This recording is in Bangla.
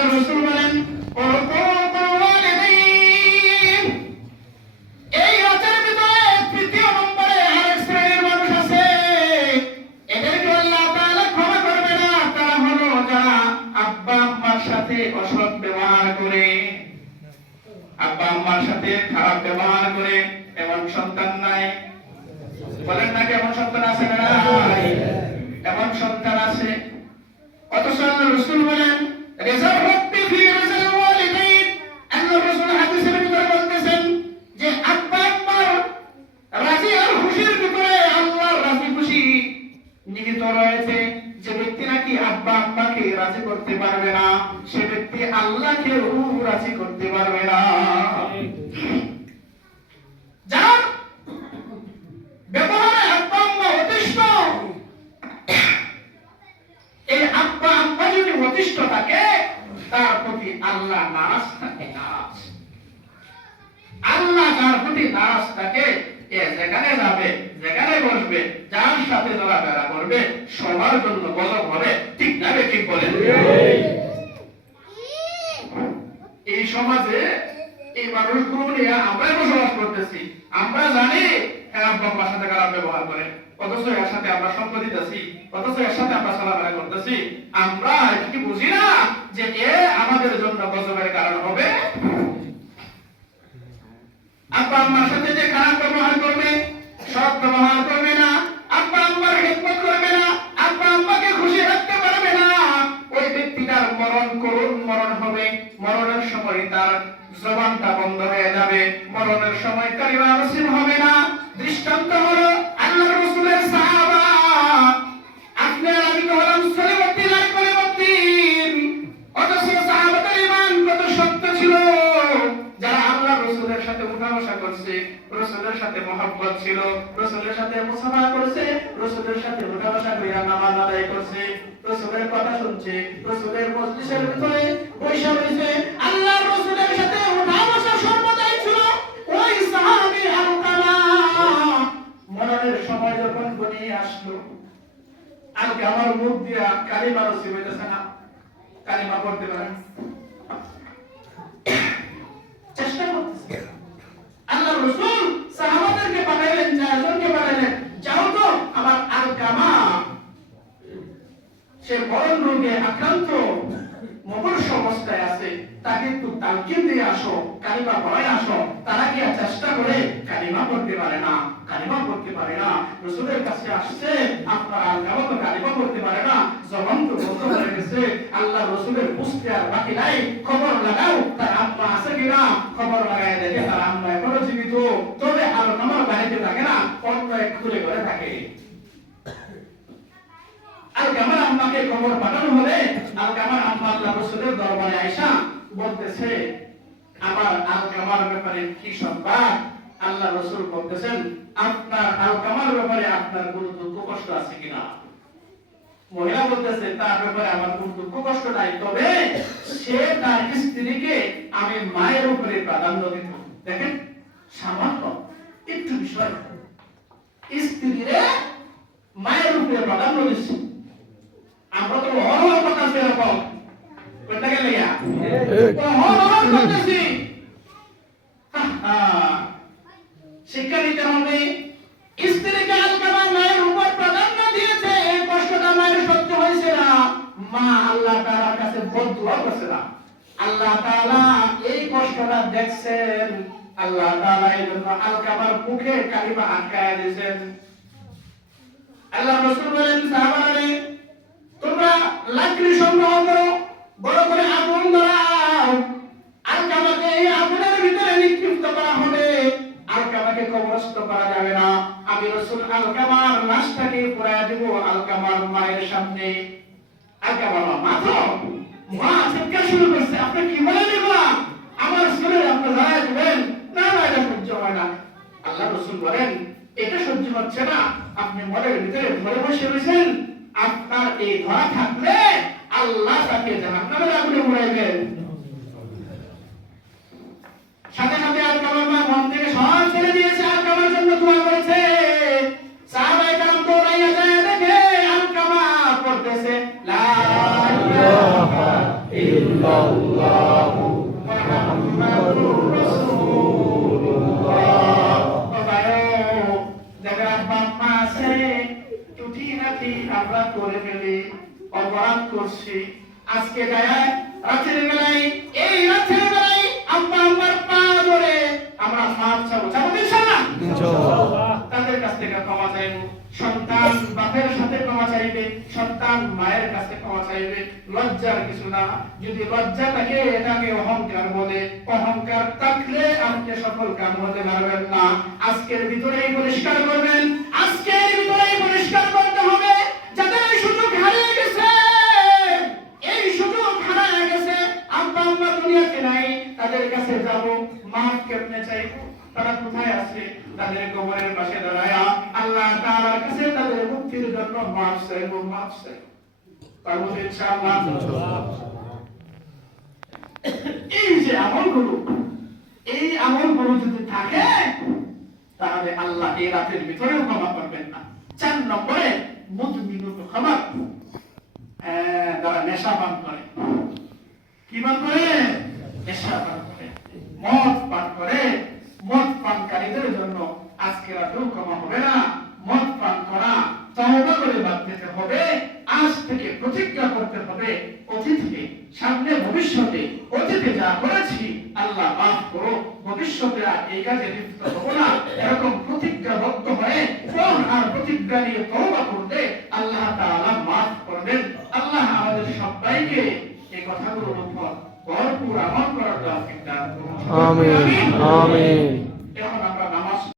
আল্লাহ রাসূল বলেন ও ওয়ালিদাইন, এই রাতের ভিতরে তৃতীয় নম্বরে আরেক শ্রেণীর মানুষ আছে, এদেরকে আল্লাহ তাআলা ক্ষমা করবে না। তারা হলো যারা আব্বা আম্মার সাথে অসৎ ব্যবহার করে, আব্বা আম্মার সাথে খারাপ ব্যবহার করে। এমন সন্তান নাই? বলেন না, কেমন সন্তান আছে না? এমন সন্তান আছে। অথচ আল্লাহ রাসূল বলেন রিযাল রাব্বি ফি রিযাল ওয়ালিদাইন, আল্লাহ রাসূল হাদিসের ভিতরে বলতেছেন যে আব্বা আম্মার রাজি আর খুশির ভিতরে আল্লাহর রাজি খুশি নিহিত রয়েছে। যে ব্যক্তি নাকি আব্বা আম্মাকে রাজি করতে পারবে না, সে ব্যক্তি আল্লাহকেও রাজি করতে পারবে না। যার ব্যবহারে আব্বা আম্মা অতিষ্ঠ, এই আব্বা আম্মা যদি অতিষ্ঠ থাকে, তার প্রতি আল্লাহ নারাজ থাকে। নারাজ, আল্লাহ যার প্রতি নারাজ থাকে, এ যেখানে যাবে, যেখানে বসবে, যার সাথে চলাফেরা করবে, সবার জন্য গজব হবে। ঠিক না? ঠিক বলেন? এই সমাজে এই মানুষগুলো নিয়ে আমরাই বসবাস করতেছি। আমরা জানি এর আব্বা আম্মার সাথে খারাপ ব্যবহার করে, অথচ এর সাথে আমরা সঙ্গ দিতেছি, অথচ এর সাথে আমরা চলাফেরা করতেছি। আমরা কি বুঝি না যে এ আমাদের জন্য গজবের কারণ হবে? আব্বা আম্মার সাথে যে খারাপ ব্যবহার করবে, সৎ ব্যবহার করবে না, আব্বা আম্মার খেদমত করবে না, আব্বা আম্মাকে খুশি রাখতে পারবে না, ওই ব্যক্তিটার মরণ করুণ মরণ হবে। মরণের সময় তার জবানটা বন্ধ হয়ে যাবে, মরণের সময় কালিমা নসিব হবে না। দৃষ্টান্ত হলো আল্লাহর রাসূলের সাহাবা। আপনি আর আমি তো হলাম সলিমুদ্দিন আর কলিমুদ্দিন, অথচ সাহাবাদের ঈমান কত শক্ত ছিল। যারা আল্লাহর রাসূলের সাথে উঠা বসা করছে, রাসূলের সাথে মহব্বত ছিল, রাসূলের সাথে মুসাফা করছে, রাসূলের সাথে উঠা বসা কইরা নামাজ আদায় করছে, রাসূলের কথা শুনছে, রাসূলের মজলিসের ভিতরে বৈশা রইছে, আল্লাহর রাসূলের সাথে উঠা বসা সর্বদাই ছিল। ওই সাহাবী আলকামা মরণের সময় যখন ঘনিয়ে আসলো, আলকামার মুখ দিয়া কালিমা নসিব হইতেছে না। কালিমা পড়তে পারেন, চেষ্টা করতেছে। আল্লাহ রাসূল সাহাবাদেরকে পাঠাইলেন, চারজনকে পাঠাইলেন, যাও তো আমার আলকামা, সে মরণ রোগে আক্রান্ত, মুমূর্ষ অবস্থায় আছে, তাকে একটু তালকিন দিয়ে আসো, কালিমা পড়াই আসো। তারা কি চেষ্টা করে কালিমা পড়তে পারে না, কালিমা পড়তে পারে না। রাসূলের কাছে আসছে, আপনার আলকামা তো কালিমা পড়তে পারে না, জবান তো বন্ধ হয়ে গেছে। আল্লাহ রাসূলের বুঝতে আর বাকি নাই, খবর লাগাও তার আম্মা আছে কিনা। খবর লাগায় দেখে তার আম্মা এখনো জীবিত, তবে আলকামার বাড়িতে থাকে না, অন্য এক খুলে ঘরে থাকে। আলকামার আম্মাকে খবর পাঠানো হলে আলকামার আম্মা আল্লাহ রাসূলের দরবারে আয়েশা বলতেছে, আমার আলকামার ব্যাপারে কি সংবাদ? আল্লাহ রাসূল বলতেছেন, আপনার আলকামার ব্যাপারে আপনার কোনো দুঃখ কষ্ট আছে কিনা? মহিলা বলতেছে, তার ব্যাপারে আমার কোনো দুঃখ কষ্ট নাই, তবে সে তার স্ত্রীকে আমি মায়ের উপরে প্রাধান্য দিত। দেখেন, সামান্য একটু বিষয়, স্ত্রীরে মায়ের উপরে প্রাধান্য দিচ্ছে। আমরা তো অহরহ করতেছি এরকম, কোনটা গেলে অহরহ করতেছি। শিক্ষা দিতে হবে। স্ত্রীকে আলকামা মায়ের উপর প্রাধান্য দিয়েছে, এই কষ্টটা মায়ের সহ্য হয়েছে না, মা আল্লাহ তাআলার কাছে বদদুয়া করছে না। আল্লাহ তাআলা এই কষ্টটা দেখছেন, আল্লাহ তাআলা এই জন্য আলকামার মুখে কালিমা আটকায়া দিয়েছেন। আল্লাহ রাসূল বলেন, সাহাবারা তোমরা লাকড়ি সংগ্রহ করো, বড় করে আগুন ধরাও, আলকামাকে এই আগুনের ভিতরে নিক্ষিপ্ত করা হবে। আলকামাকে কবরস্থ করা যাবে না। আমি রাসূল আলকামার লাশটাকে পোড়ায়া দেব আলকামার মায়ের সামনে। আলকামার মা তো মা চিৎকার শুরু করছে, আপনি কি বলে দিবা? আমার ছেলে আপনি ধরায় দিবেন? না না, এটা সহ্য হয় না। আল্লাহ রাসূল বলেন, এটা সহ্য হচ্ছে না, আপনি মনের ভিতরে ধরে বসে রয়েছেন, আপনার এই ধরা থাকলে আল্লাহ তাকে জাহান্নামের আগুনে পুড়াইবেন। সাথে সাথে আলকামার মা মন থেকে সব ছেড়ে দিয়েছে, আলকামার জন্য দোয়া করেছে। সাহাবায়ে কেরাম দৌড়াইয়া যায়, দেখে আলকামা পড়তেছে লা ইলাহা ইল্লাল্লাহু মুহাম্মাদুর রাসূলুল্লাহ। যারা বাবা আছে টুটি নাকি আমরা করে ফেলি, অপরাধ করছি, আজকে যায় রাতের বেলায়, এই রাতের বেলায় আব্বা আম্মার পা ধরে আমরা মাপ চাবো, চাবো ইনশাআল্লাহ। ইনশাআল্লাহ। তাদের কাছ থেকে ক্ষমা চাইবো। সন্তান বাপের সাথে ক্ষমা চাইবে, সন্তান মায়ের কাছে ক্ষমা চাইবে। লজ্জার কিছু না, যদি লজ্জা থাকে এটাকে অহংকার বলে। অহংকার থাকলে আপনি সফল কাম হতে পারবেন না। আজকের ভিতরেই পরিষ্কার করবেন, আজকের ভিতরেই পরিষ্কার করতে হবে। যাদের এই সুযোগ হারিয়ে গেছে, এই সুযোগ হারিয়ে গেছে, আব্বা আম্মা দুনিয়াতে নাই, তাদের কাছে যাব, মাফ কেমনে চাইবো? তারা কোথায় আছে? তাদের কবরের পাশে দাঁড়ায়া আল্লাহ তাআলার কাছে তাদের মুক্তির জন্য মাফ চাইবো, মাফ চাইবো। পারবো তো ইনশাআল্লাহ। এই যে আমলগুলো, এই আমলগুলো যদি থাকে তাহলে আল্লাহ এই রাতের ভিতরেও ক্ষমা করবেন না। 4 নম্বরে মুদমিনুল খামার, যারা নেশা পান করে। কি পান করে? নেশা পান করে, মদ পান করে। মদ পানকারীদের জন্য আজকে রাতেও ক্ষমা হবে না। মদ পান করা তওবা করে বাদ দিতে হবে। আজ থেকে প্রতিজ্ঞা করতে হবে, অতীতে, সামনে, ভবিষ্যতে, অতীতে যা করেছি আল্লাহ মাফ করো, ভবিষ্যতে আর এই কাজে লিপ্ত হব না। এরকম প্রতিজ্ঞাবদ্ধ হয়ে কোন আর প্রতিজ্ঞা নিয়ে তওবা করলে আল্লাহ তাআলা মাফ করবেন। আল্লাহ আমাদের সবাইকে এই কথাগুলোর উপর ভরপুর আমল করার তৌফিক দান করুন। আমিন আমিন।